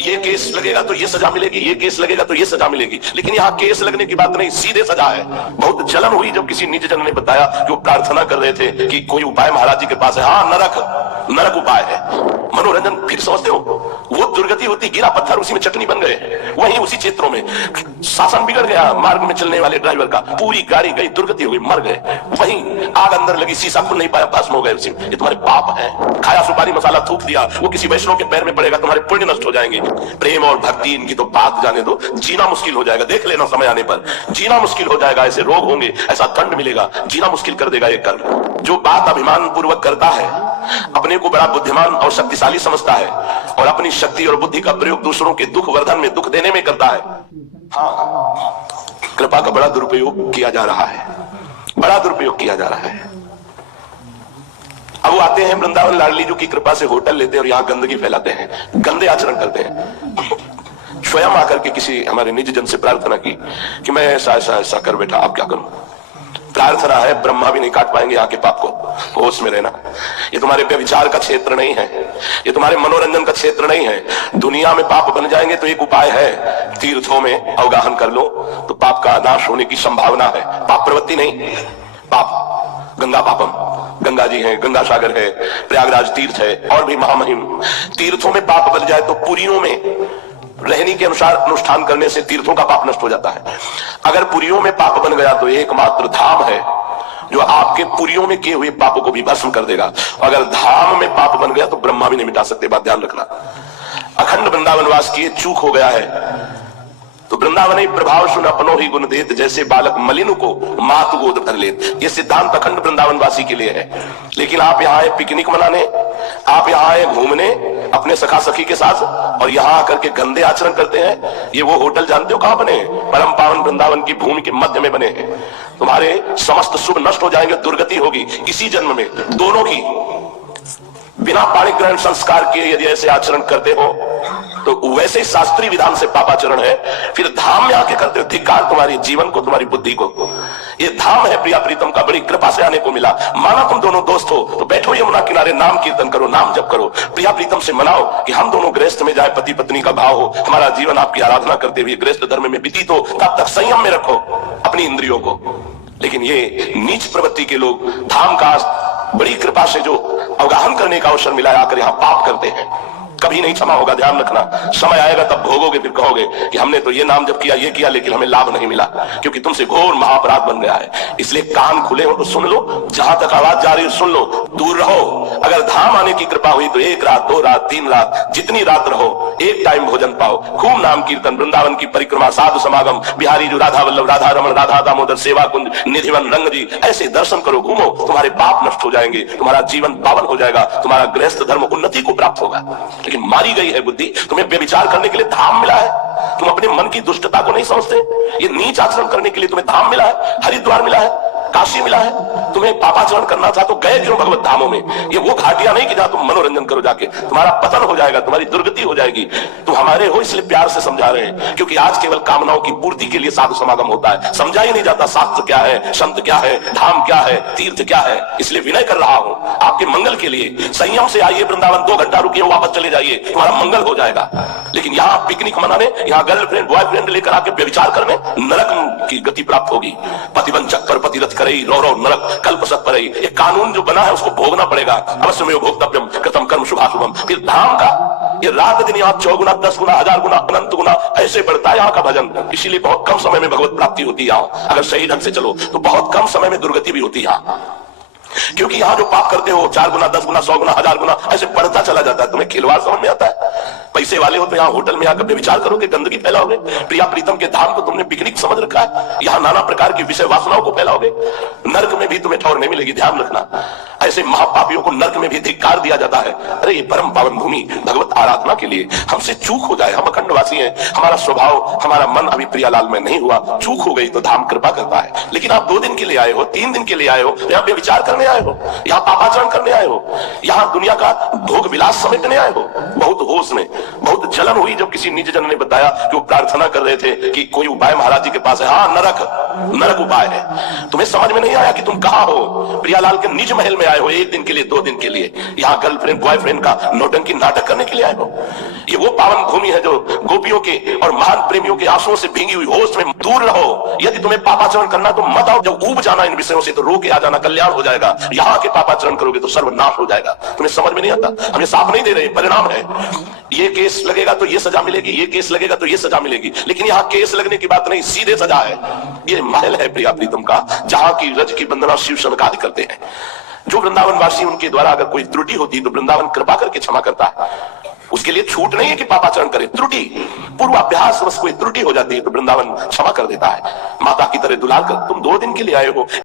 ये केस लगेगा तो ये सजा मिलेगी, ये केस लगेगा तो ये सजा मिलेगी। लेकिन यहाँ केस लगने की बात नहीं, सीधे सजा है। बहुत जलन हुई जब किसी निज जन ने बताया कि वो प्रार्थना कर रहे थे कि कोई उपाय महाराज जी के पास है। हाँ, नरक उपाय है। मनोरंजन फिर समझते हो, वो दुर्गति होती, गिरा पत्थर उसी में चटनी बन गए। वहीं उसी क्षेत्रों में शासन बिगड़ गया, मार्ग में चलने वाले ड्राइवर का, पूरी गाड़ी गई, दुर्गति हो गई, मर गए। वहीं आग अंदर लगी, शीशा खुल नहीं पाया, भस्म हो गए उसी में। ये तुम्हारे पाप है। खाया सुपारी मसाला थूक दिया, वो किसी वैष्णव के पैर में पड़ेगा, तुम्हारे पुण्य नष्ट हो जाएंगे। प्रेम और भक्ति इनकी तो बात जाने दो, जीना मुश्किल हो जाएगा। देख लेना समय आने पर जीना मुश्किल हो जाएगा। ऐसे रोग होंगे, ऐसा दंड मिलेगा, जीना मुश्किल कर देगा ये कर्म। जो बात अभिमान पूर्वक करता है, अपने को बड़ा बुद्धिमान और शक्तिशाली समझता है और अपनी शक्ति और बुद्धि का प्रयोग दूसरों के दुख वर्धन में, दुख देने में करता है, हाँ, कृपा का बड़ा दुरुपयोग किया जा रहा है, बड़ा दुरुपयोग किया जा रहा है। अब वो आते हैं वृंदावन लाडली जी की कृपा से होटल लेते हैं और यहाँ गंदगी फैलाते हैं, गंदे आचरण करते हैं। स्वयं आकर के किसी हमारे निज जन से प्रार्थना की कि मैं ऐसा ऐसा ऐसा कर बैठा, आप क्या करूं? प्रार्थना है, ब्रह्मा भी नहीं काट पाएंगे यहाँ के पाप को। होश में रहना, ये तुम्हारे व्यभिचार का क्षेत्र नहीं है, ये तुम्हारे मनोरंजन का क्षेत्र नहीं है। दुनिया में पाप बन जाएंगे तो एक उपाय है, तीर्थों में अवगाहन कर लो तो पाप का नाश होने की संभावना है। पाप प्रवृत्ति नहीं, पाप गंगा पापम, गंगा जी है, गंगा सागर है, प्रयागराज तीर्थ है और भी महामहिम तीर्थों में पाप बन जाए तो पुरियों में रहनी के अनुसार अनुष्ठान करने से तीर्थों का पाप नष्ट हो जाता है। अगर पुरियों में पाप बन गया तो एकमात्र धाम है जो आपके पुरियों में किए हुए पापों को भी भस्म कर देगा। अगर धाम में पाप बन गया तो ब्रह्मा भी नहीं मिटा सकते, बात ध्यान रखना। अखंड वृंदावनवास किए चूक हो गया है तो वृंदावन प्रभाव सुन अपनो ही गुण देत, जैसे बालक मलिन को मात गोद भर लेत। ये सिद्धांत अखंड वृंदावनवासी के लिए है। लेकिन आप यहाँ आए पिकनिक मनाने, आप यहाँ आए घूमने अपने सखा सखी के साथ और यहाँ आकर के गंदे आचरण करते हैं। ये वो होटल जानते हो कहां बने? परम पावन वृंदावन की भूमि के मध्य में बने हैं। तुम्हारे समस्त शुभ नष्ट हो जाएंगे, दुर्गति होगी इसी जन्म में, दोनों की। बिना पाणी ग्रहण संस्कार किए यदि ऐसे आचरण करते हो तो वैसे ही शास्त्रीय विधान से पापाचरण है। फिर धाम में आके करते हो, धिक्कार तुम्हारे जीवन को, तुम्हारी बुद्धि को। ये धाम है प्रिया प्रीतम का, बड़ी कृपा से आने को मिला। माना तुम दोनों दोस्त हो तो बैठो यमुना किनारे, नाम कीर्तन करो, नाम जप करो, प्रिया प्रीतम से मनाओ कि हम दोनों गृहस्थ में जाए, पति पत्नी का भाव हो, हमारा जीवन आपकी आराधना करते हुए गृहस्थ धर्म में व्यतीत हो। तब तक संयम में रखो अपनी इंद्रियों को। लेकिन ये नीच प्रवृत्ति के लोग धाम का बड़ी कृपा से जो अवगाहन करने का अवसर मिला, आकर यहाँ पाप करते हैं। कभी नहीं क्षमा होगा, ध्यान रखना। समय आएगा तब भोगोगे, फिर कहोगे कि हमने तो ये नाम जब किया, ये किया, लेकिन हमें लाभ नहीं मिला, क्योंकि तुमसे घोर महाअपराध बन गया है। इसलिए कान खुले हो तो सुन लो, जहां तक आवाज जा रही है सुन लो, दूर रहो। अगर धाम आने की कृपा हुई तो 1 रात 2 रात 3 रात जितनी रात रहो, एक टाइम भोजन पाओ, खूब नाम कीर्तन, वृंदावन की परिक्रमा, साधु समागम, बिहारी जो राधा वल्लभ, राधा रमन, राधा दामोदर, सेवा कुंज, निधिवन, रंग जी, ऐसे दर्शन करो, घूमो, तुम्हारे पाप नष्ट हो जाएंगे, तुम्हारा जीवन पावन हो जाएगा, तुम्हारा गृहस्थ धर्म उन्नति को प्राप्त होगा। लेकिन मारी गई है बुद्धि। तुम्हें व्यभिचार करने के लिए धाम मिला है, तुम अपने मन की दुष्टता को नहीं समझते। ये नीच आचरण करने के लिए तुम्हें धाम मिला है, हरिद्वार मिला है, काशी मिला है। तुम्हें पापाचरण करना था तो गए क्यों भगवत धामों में? ये वो घाटियां नहीं कि जहां तुम मनोरंजन करो जाके, तुम्हारा पतन हो जाएगा, तुम्हारी दुर्गति हो जाएगी। तुम हमारे हो इसलिए प्यार से समझा रहे हैं, क्योंकि आज केवल कामनाओं की पूर्ति के लिए साधु समागम होता है। समझा ही नहीं जाता शास्त्र क्या है, संत क्या है, धाम क्या है, तीर्थ क्या है। इसलिए विनय कर रहा हूं आपके मंगल के लिए। संयम से आइए वृंदावन, 2 घंटा रुकिए, वापस चले जाइए, तुम्हारा मंगल हो जाएगा। लेकिन यहाँ पिकनिक मनाने, यहाँ गर्लफ्रेंड बॉयफ्रेंड लेकर आके व्यभिचार करने, नरक की गति प्राप्त होगी। पतिवंचक पर पतिरथ करे, रो रो नरक कल्प सत पर। ये कानून जो बना है उसको भोगना पड़ेगा, अवश्य में भोक्तव्यम कृतम कर्म शुभाशुभम। फिर धाम का ये रात दिन यहाँ 4 गुना 10 गुना 1000 गुना अनंत गुना ऐसे बढ़ता है यहाँ का भजन। इसीलिए बहुत कम समय में भगवत प्राप्ति होती है यहाँ। अगर सही ढंग से चलो तो बहुत कम समय में दुर्गति भी होती है यहाँ, क्योंकि यहाँ जो पाप करते हो 4 गुना 10 गुना 100 गुना 1000 गुना ऐसे बढ़ता चला जाता है। तुम्हें खिलवाड़ समझ में आता है? पैसे वाले हो तो यहाँ होटल में आकर विचार करोगे, गंदगी फैलाओगे। प्रिया प्रीतम के धाम को तुमने पिकनिक समझ रखा है, यहाँ नाना प्रकार की विषय वासनाओं को फैलाओगे। नर्क में भी तुम्हें ठौर नहीं मिलेगी, ध्यान रखना। ऐसे महापापियों को नर्क में भी धिक्कार दिया जाता है। अरे ये परम पावन भूमि भगवत आराधना के लिए, हमसे चूक हो जाए, हम अखंडवासी हैं, हमारा स्वभाव हमारा मन अभी प्रियालाल में नहीं हुआ, चूक हो गई तो धाम कृपा करता है। लेकिन आप 2 दिन के लिए आए हो, 3 दिन के लिए आए हो, यहाँ पे विचार करने करने आए हो, यहाँ पापाचरण करने आए हो, यहाँ दुनिया का भोग विलास समेटने आए हो। बहुत होश में, बहुत जलन हुई जब किसी निज जन ने बताया कि वो प्रार्थना कर रहे थे कि कोई उपाय महाराज जी के पास है। हाँ, नरक उपाय है। तुम्हें समझ में नहीं आया कि तुम कहां हो? प्रियालाल के निज महल में आए हो, 1 दिन के लिए, 2 दिन के लिए, यहाँ गर्लफ्रेंड बॉयफ्रेंड का नौटंकी नाटक करने के लिए आए हो। ये वो पावन भूमि है जो गोपियों के और महान प्रेमियों के आंसुओं से भींगी हुई। होश में दूर रहो। यदि तुम्हें पापाचरण करना तो मत आओ। जब ऊब जाना इन विषयों से तो रो के आ जाना, कल्याण हो जाएगा। यहाँ के पापाचरण करोगे तो सर्वनाश हो जाएगा। तुम्हें समझ में नहीं आता। हमें साफ नहीं दे रहे, परिणाम है ये केस लगेगा तो ये सजा मिलेगी, ये केस लगेगा तो ये सजा मिलेगी। लेकिन यहाँ केस लगने की बात नहीं, सीधे सजा है। ये महल है प्रिया प्रीतम का, जहां की रज की वंदना शिव शनकादि करते हैं। जो वृंदावन वासी, उनके द्वारा अगर कोई त्रुटि होती तो वृंदावन कृपा करके क्षमा करता है। उसके लिए छूट नहीं है कि पापाचरण करे। त्रुटि, पूर्वाभ्यास बस कोई त्रुटि हो जाती है तो वृंदावन क्षमा कर देता है। माता की तरह दुलार कर। तुम 2 दिन के लिए आए हो,